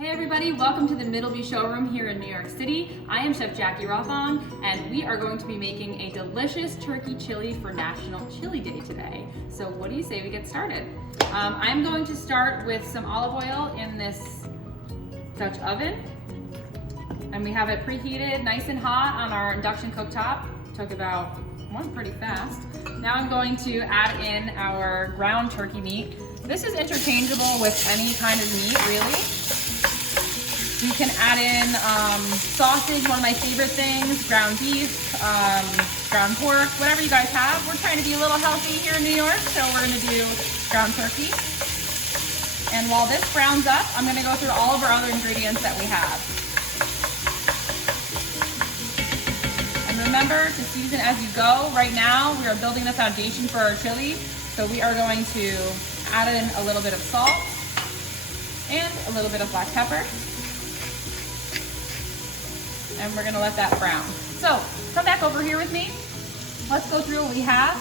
Hey everybody, welcome to the Middleby showroom here in New York City. I am Chef Jackie Rothong and we are going to be making a delicious turkey chili for National Chili Day today. So what do you say we get started? I'm going to start with some olive oil in this Dutch oven. And we have it preheated nice and hot on our induction cooktop. Took about pretty fast. Now I'm going to add in our ground turkey meat. This is interchangeable with any kind of meat, really. You can add in sausage, one of my favorite things, ground beef, ground pork, whatever you guys have. We're trying to be a little healthy here in New York, so we're gonna do ground turkey. And while this browns up, I'm gonna go through all of our other ingredients that we have. And remember to season as you go. Right now, we are building the foundation for our chili, so we are going to add in a little bit of salt and a little bit of black pepper. And we're gonna let that brown. So come back over here with me. Let's go through what we have.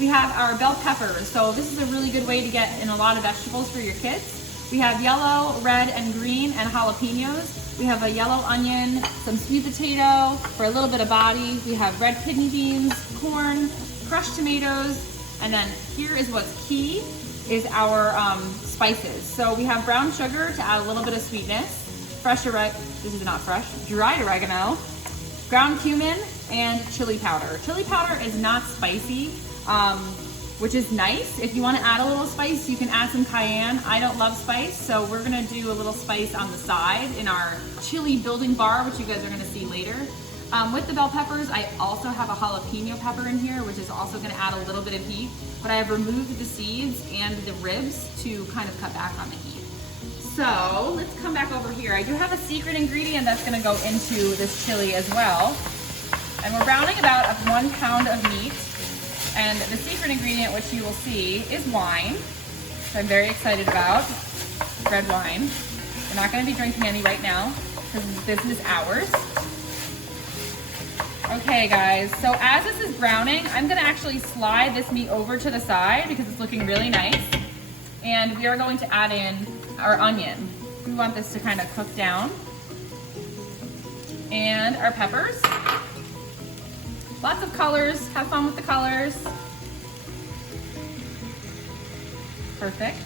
We have our bell peppers. So this is a really good way to get in a lot of vegetables for your kids. We have yellow, red, and green, and jalapenos. We have a yellow onion, some sweet potato for a little bit of body. We have red kidney beans, corn, crushed tomatoes, and then here is what's key, is our spices. So we have brown sugar to add a little bit of sweetness. This is not fresh, dried oregano, ground cumin, and chili powder. Chili powder is not spicy, which is nice. If you want to add a little spice, you can add some cayenne. I don't love spice, so we're gonna do a little spice on the side in our chili building bar, which you guys are gonna see later. With the bell peppers, I also have a jalapeno pepper in here, which is also gonna add a little bit of heat, but I have removed the seeds and the ribs to kind of cut back on the heat. So let's come back over here. I do have a secret ingredient that's gonna go into this chili as well. And we're browning about 1 pound of meat. And the secret ingredient, which you will see, is wine, which I'm very excited about, red wine. We're not gonna be drinking any right now, because this is ours. Okay guys, so as this is browning, I'm gonna actually slide this meat over to the side because it's looking really nice. And we are going to add in our onion. We want this to kind of cook down. And our peppers. Lots of colors, have fun with the colors. Perfect.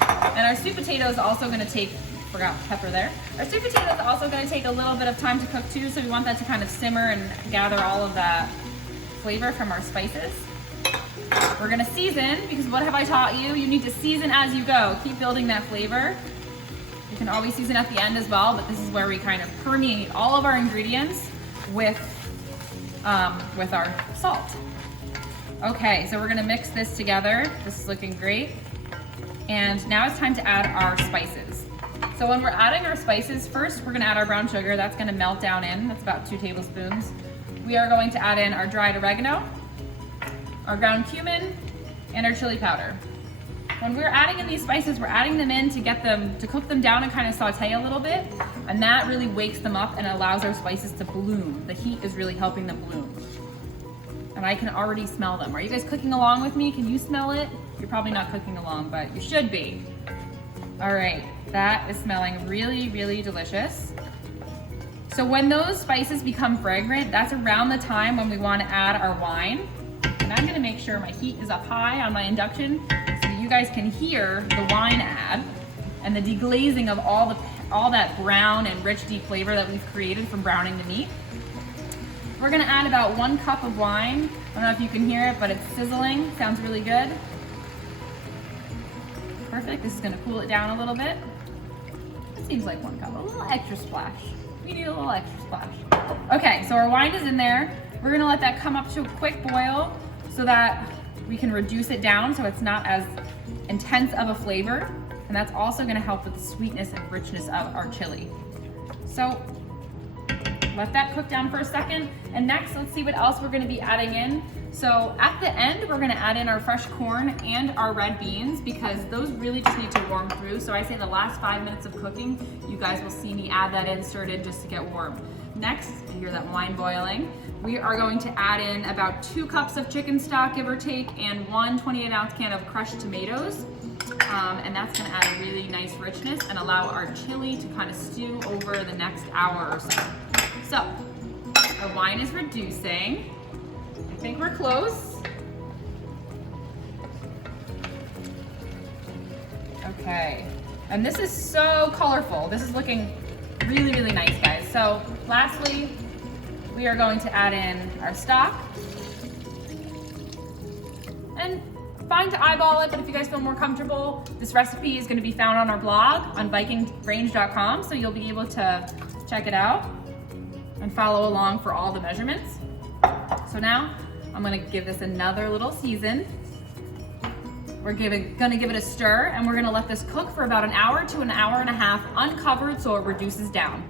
And our sweet potato is also gonna take, forgot pepper there. Our sweet potato is also gonna take a little bit of time to cook too, so we want that to kind of simmer and gather all of that flavor from our spices. We're gonna season, because what have I taught you? You need to season as you go. Keep building that flavor. You can always season at the end as well, but this is where we kind of permeate all of our ingredients with our salt. Okay, so we're gonna mix this together. This is looking great. And now it's time to add our spices. So when we're adding our spices, first we're gonna add our brown sugar. That's gonna melt down in, that's about 2 tablespoons. We are going to add in our dried oregano, our ground cumin, and our chili powder. When we're adding in these spices, we're adding them in to cook them down and kind of saute a little bit, and that really wakes them up and allows our spices to bloom. The heat is really helping them bloom. And I can already smell them. Are you guys cooking along with me? Can you smell it? You're probably not cooking along, but you should be. All right, that is smelling really, really delicious. So when those spices become fragrant, that's around the time when we want to add our wine. And I'm gonna make sure my heat is up high on my induction so you guys can hear the wine add and the deglazing of all that brown and rich deep flavor that we've created from browning the meat. We're gonna add about 1 cup of wine. I don't know if you can hear it, but it's sizzling. Sounds really good. Perfect. This is gonna cool it down a little bit. It seems like 1 cup, a little extra splash. We need a little extra splash. Okay, so our wine is in there. We're gonna let that come up to a quick boil so that we can reduce it down so it's not as intense of a flavor. And that's also gonna help with the sweetness and richness of our chili. So let that cook down for a second. And next, let's see what else we're gonna be adding in. So at the end, we're gonna add in our fresh corn and our red beans because those really just need to warm through. So I say the last 5 minutes of cooking, you guys will see me add that insert in just to get warm. Next, you hear that wine boiling. We are going to add in about 2 cups of chicken stock, give or take, and 1 28-ounce can of crushed tomatoes. and that's gonna add a really nice richness and allow our chili to kind of stew over the next hour or so. So, our wine is reducing. I think we're close. Okay, and this is so colorful. This is looking really, really nice, guys. So, lastly, we are going to add in our stock. And fine to eyeball it, but if you guys feel more comfortable, this recipe is going to be found on our blog on vikingrange.com, so you'll be able to check it out and follow along for all the measurements. So now I'm going to give this another little season. We're going to give it a stir, and we're going to let this cook for about an hour to an hour and a half uncovered so it reduces down.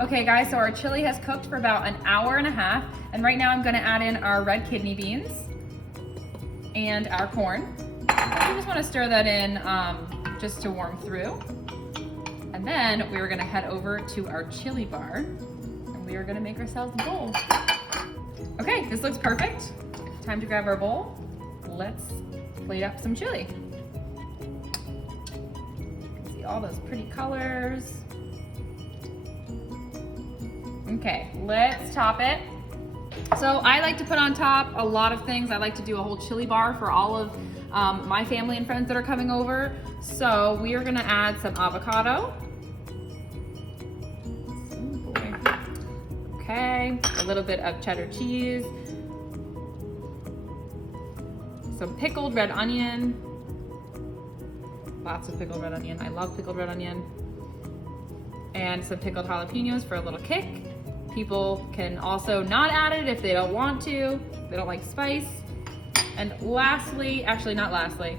Okay guys, so our chili has cooked for about an hour and a half, and right now I'm going to add in our red kidney beans and our corn. We just want to stir that in just to warm through. And then we're going to head over to our chili bar, and we are going to make ourselves a bowl. Okay, this looks perfect. Time to grab our bowl. Let's plate up some chili. You can see all those pretty colors. Okay, let's top it. So I like to put on top a lot of things. I like to do a whole chili bar for all of my family and friends that are coming over. So we are gonna add some avocado. Okay, a little bit of cheddar cheese. Some pickled red onion. Lots of pickled red onion. I love pickled red onion. And some pickled jalapenos for a little kick. People can also not add it if they don't want to, they don't like spice. And lastly, actually not lastly,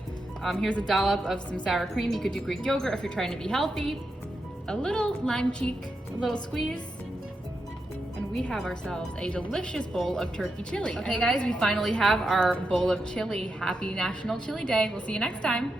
here's a dollop of some sour cream. You could do Greek yogurt if you're trying to be healthy. A little lime cheek, a little squeeze. And we have ourselves a delicious bowl of turkey chili. Okay guys, we finally have our bowl of chili. Happy National Chili Day. We'll see you next time.